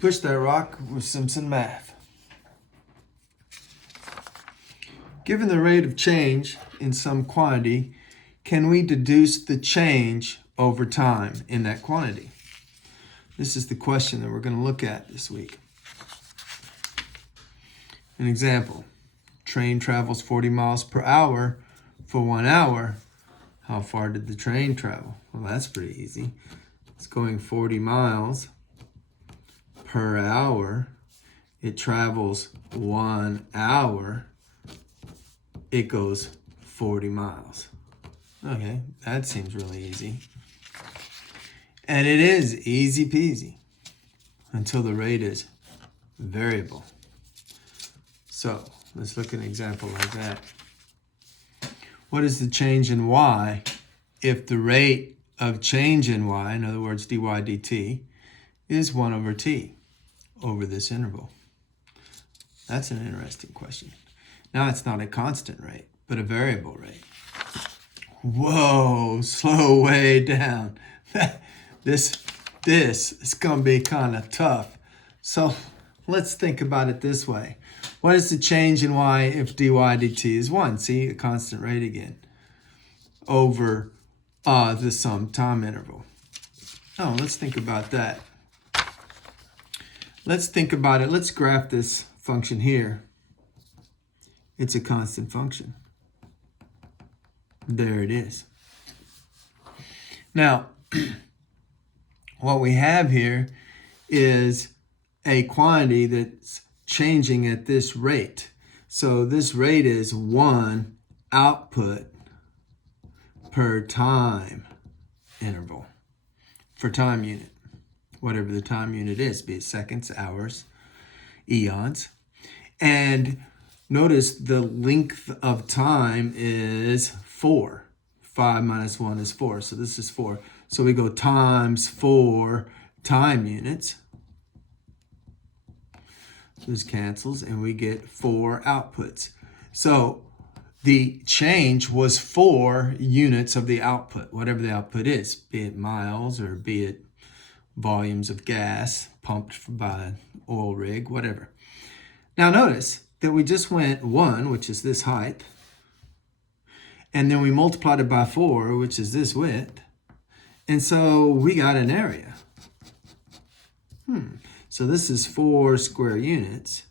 Push that rock with Simpson math. Given the rate of change in some quantity, can we deduce the change over time in that quantity? This is the question that we're going to look at this week. An example, train travels 40 miles per hour for 1 hour. How far did the train travel? Well, that's pretty easy. It's going 40 miles per hour. It travels 1 hour. It goes 40 miles. Okay, that seems really easy. And it is easy peasy until the rate is variable. So let's look at an example like that. What is the change in y if the rate of change in y, in other words, dy dt, is 1 over t over this interval? That's an interesting question. Now it's not a constant rate, but a variable rate. Whoa, slow way down. This is going to be kind of tough. So let's think about it this way. What is the change in y if dy dt is 1? See, a constant rate again. Over the some time interval. Oh, let's think about that. Let's think about it. Let's graph this function here. It's a constant function. There it is. Now, what we have here is a quantity that's changing at this rate. So this rate is 1 output per time interval for time unit, whatever the time unit is, be it seconds, hours, eons. And notice the length of time is 4. 5 minus 1 is 4, so this is 4. So we go times 4 time units. This cancels, and we get 4 outputs. So the change was 4 units of the output, whatever the output is, be it miles or be it volumes of gas pumped by an oil rig, whatever. Now notice that we just went 1, which is this height, and then we multiplied it by 4, which is this width, and so we got an area. So this is 4 square units,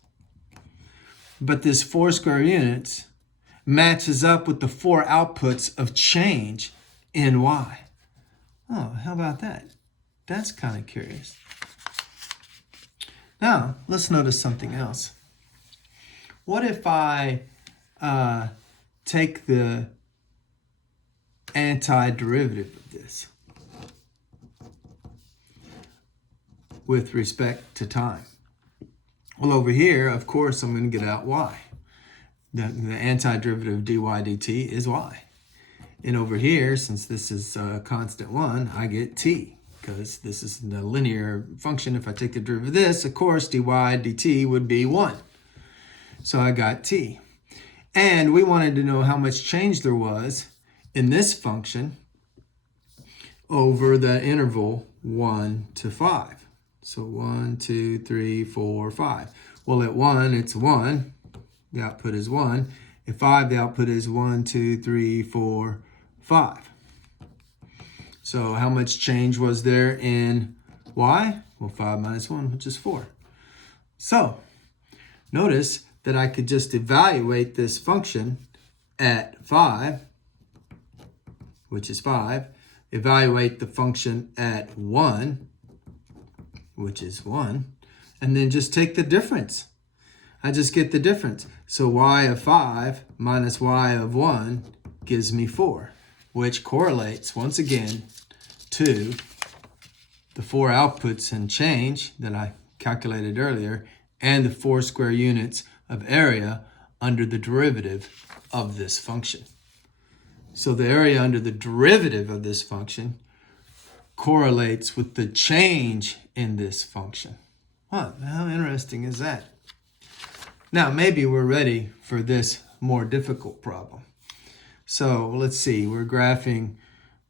but this 4 square units matches up with the 4 outputs of change in y. Oh, how about that? That's kind of curious. Now, let's notice something else. What if I take the antiderivative of this with respect to time? Well, over here, of course, I'm going to get out y. The antiderivative of dy dt is y. And over here, since this is a constant 1, I get t, because this is the linear function. If I take the derivative of this, of course, dy dt would be 1. So I got t. And we wanted to know how much change there was in this function over the interval 1 to 5. So 1, 2, 3, 4, 5. Well, at 1, it's 1. The output is 1. At 5, the output is 1, 2, 3, 4, 5. So how much change was there in y? Well, 5 minus 1, which is 4. So notice that I could just evaluate this function at 5, which is 5. Evaluate the function at 1, which is 1. And then just take the difference. I just get the difference. So y of 5 minus y of 1 gives me 4, which correlates once again to the 4 outputs and change that I calculated earlier and the 4 square units of area under the derivative of this function. So the area under the derivative of this function correlates with the change in this function. Wow, how interesting is that? Now, maybe we're ready for this more difficult problem. So let's see, we're graphing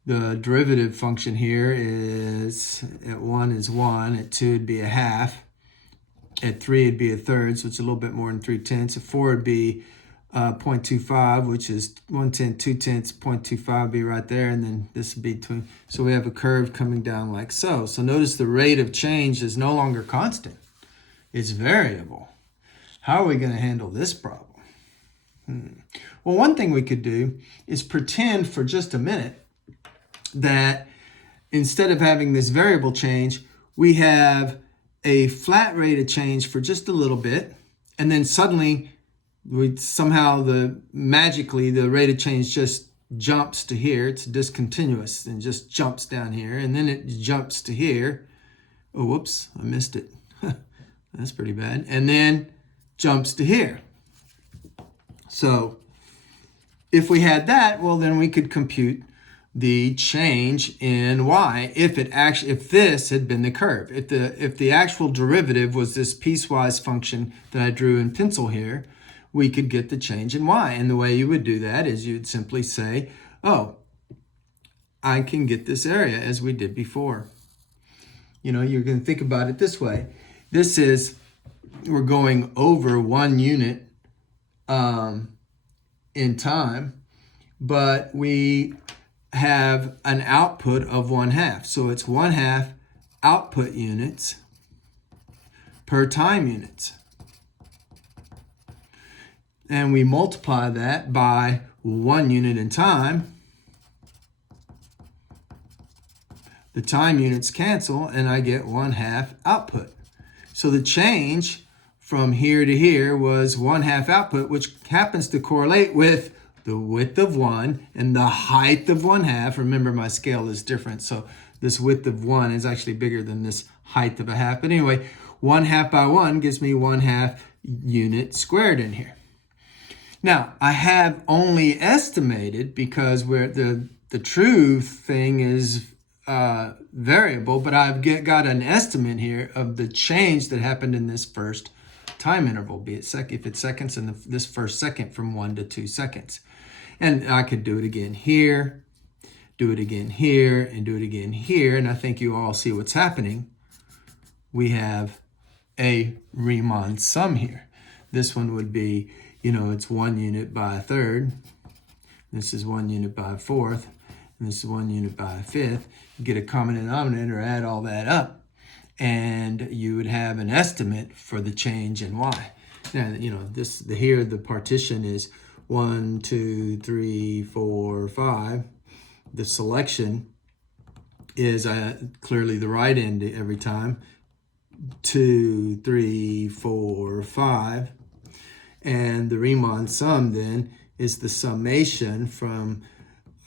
the derivative function here is, at 1 is 1, at 2 would be a half, At 3, it'd be a third, so it's a little bit more than 3/10. At 4, it'd be 0.25, which is 1/10, 2/10, 0.25 would be right there, and then this would be 2. So we have a curve coming down like so. So notice the rate of change is no longer constant. It's variable. How are we going to handle this problem? Well, one thing we could do is pretend for just a minute that instead of having this variable change, we have a flat rate of change for just a little bit, and then suddenly magically the rate of change just jumps to here. It's discontinuous and just jumps down here, and then it jumps to here. Oh, whoops, I missed it. That's pretty bad. And then jumps to here. So if we had that, well, then we could compute the change in y if this had been the curve. If the actual derivative was this piecewise function that I drew in pencil here, we could get the change in y. And the way you would do that is you'd simply say, oh, I can get this area as we did before. You know, you're going to think about it this way. We're going over 1 unit in time, but we have an output of 1/2. So it's 1/2 output units per time units. And we multiply that by 1 unit in time. The time units cancel, and I get 1/2 output. So the change from here to here was 1/2 output, which happens to correlate with the width of 1 and the height of 1/2. Remember, my scale is different, so this width of 1 is actually bigger than this height of a half. But anyway, 1/2 by 1 gives me 1/2 unit squared in here. Now, I have only estimated because the true thing is variable, but I've got an estimate here of the change that happened in this first time interval, be it if it's seconds, and this first second from 1 to 2 seconds. And I could do it again here, do it again here, and do it again here, and I think you all see what's happening. We have a Riemann sum here. This one would be, it's 1 unit by a third. This is 1 unit by a fourth, and this is 1 unit by a fifth. You get a common denominator, add all that up, and you would have an estimate for the change in y. Now, here the partition is 1, 2, 3, 4, 5. The selection is clearly the right end every time. 2, 3, 4, 5. And the Riemann sum then is the summation from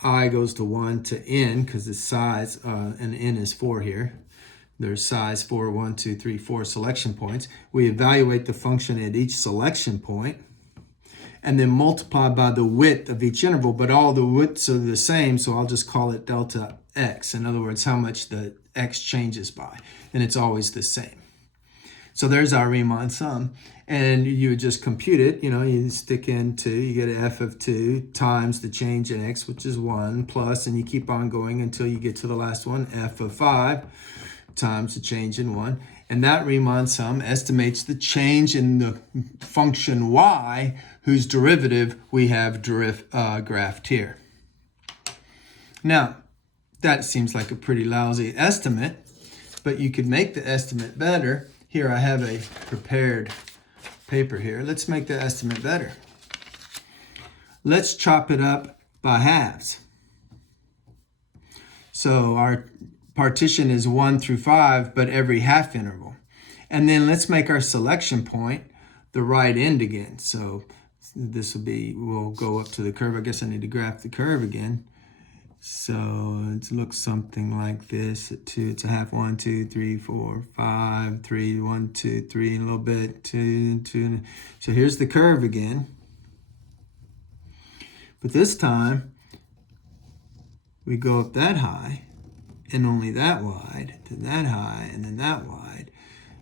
I goes to 1 to n, because the size, and n is 4 here. There's size 4, 1, 2, 3, 4 selection points. We evaluate the function at each selection point and then multiply by the width of each interval, but all the widths are the same, so I'll just call it delta x. In other words, how much the x changes by, and it's always the same. So there's our Riemann sum, and you would just compute it. You stick in 2, you get an f of 2 times the change in x, which is 1, plus, and you keep on going until you get to the last one, f of 5 times the change in 1. And that Riemann sum estimates the change in the function y, whose derivative we have graphed here. Now, that seems like a pretty lousy estimate, but you could make the estimate better. Here I have a prepared paper here. Let's make the estimate better. Let's chop it up by halves. So our partition is 1 through 5, but every half interval. And then let's make our selection point the right end again. So this will be, we'll go up to the curve. I guess I need to graph the curve again. So it looks something like this. At 2, it's a half. 1, 2, 3, 4, 5, 3, 1, 2, 3, and a little bit, 2, 2. So here's the curve again. But this time, we go up that high, and only that wide, then that high, and then that wide,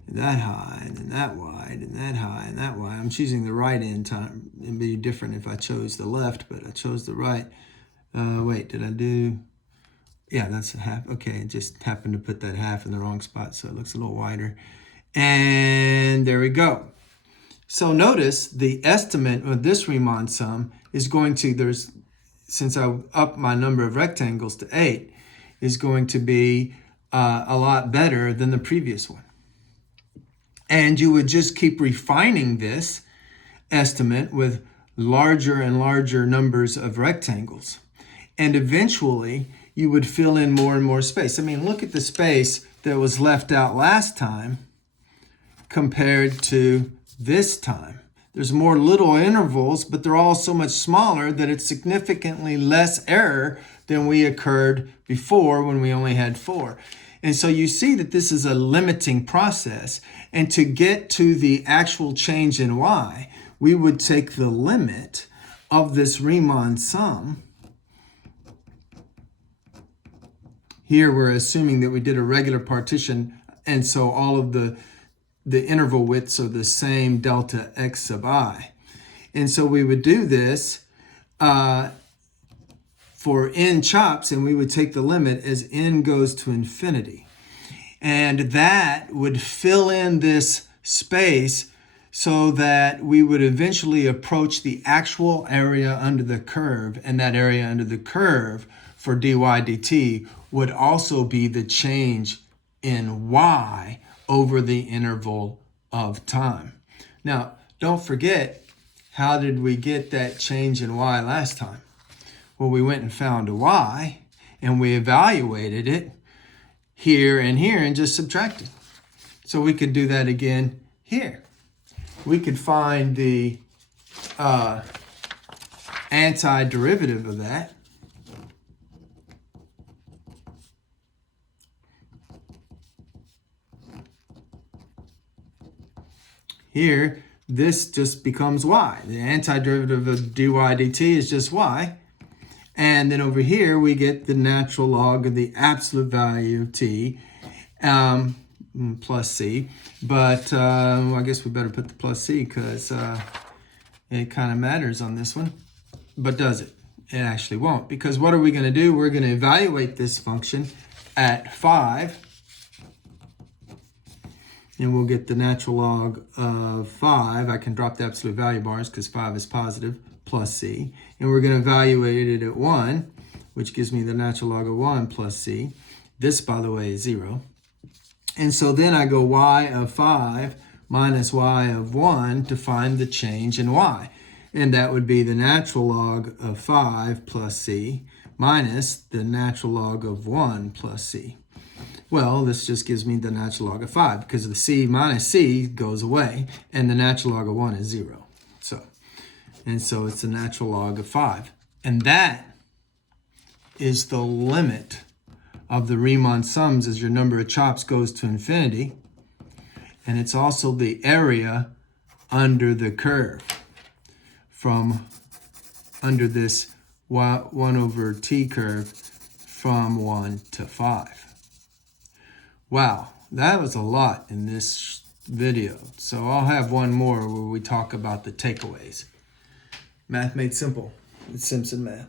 and that high, and then that wide, and that high, and that wide. I'm choosing the right end time. It'd be different if I chose the left, but I chose the right. Wait, did I do? Yeah, that's a half. Okay, it just happened to put that half in the wrong spot, so it looks a little wider. And there we go. So notice the estimate of this Riemann sum is going to, since I upped my number of rectangles to 8, is going to be a lot better than the previous one. And you would just keep refining this estimate with larger and larger numbers of rectangles. And eventually, you would fill in more and more space. I mean, look at the space that was left out last time compared to this time. There's more little intervals, but they're all so much smaller that it's significantly less error than we occurred before when we only had 4. And so you see that this is a limiting process. And to get to the actual change in y, we would take the limit of this Riemann sum. Here we're assuming that we did a regular partition, and so all of the interval widths are the same delta x sub I. And so we would do this for n chops, and we would take the limit as n goes to infinity. And that would fill in this space so that we would eventually approach the actual area under the curve, and that area under the curve for dy dt would also be the change in y over the interval of time. Now, don't forget, how did we get that change in y last time? Well, we went and found a y, and we evaluated it here and just subtracted. So we could do that again here. We could find the antiderivative of that. Here, this just becomes y. The antiderivative of dy dt is just y. And then over here, we get the natural log of the absolute value of t plus c. But I guess we better put the plus c because it kind of matters on this one. But does it? It actually won't. Because what are we going to do? We're going to evaluate this function at 5. And we'll get the natural log of 5. I can drop the absolute value bars because 5 is positive, plus c. And we're going to evaluate it at 1, which gives me the natural log of 1 plus c. This, by the way, is 0. And so then I go y of 5 minus y of 1 to find the change in y. And that would be the natural log of 5 plus c minus the natural log of 1 plus c. Well, this just gives me the natural log of 5 because the c minus c goes away, and the natural log of 1 is 0. So it's the natural log of 5. And that is the limit of the Riemann sums as your number of chops goes to infinity. And it's also the area under the curve from under this 1 over t curve from 1 to 5. Wow, that was a lot in this video. So I'll have one more where we talk about the takeaways. Math made simple with Simpson Math.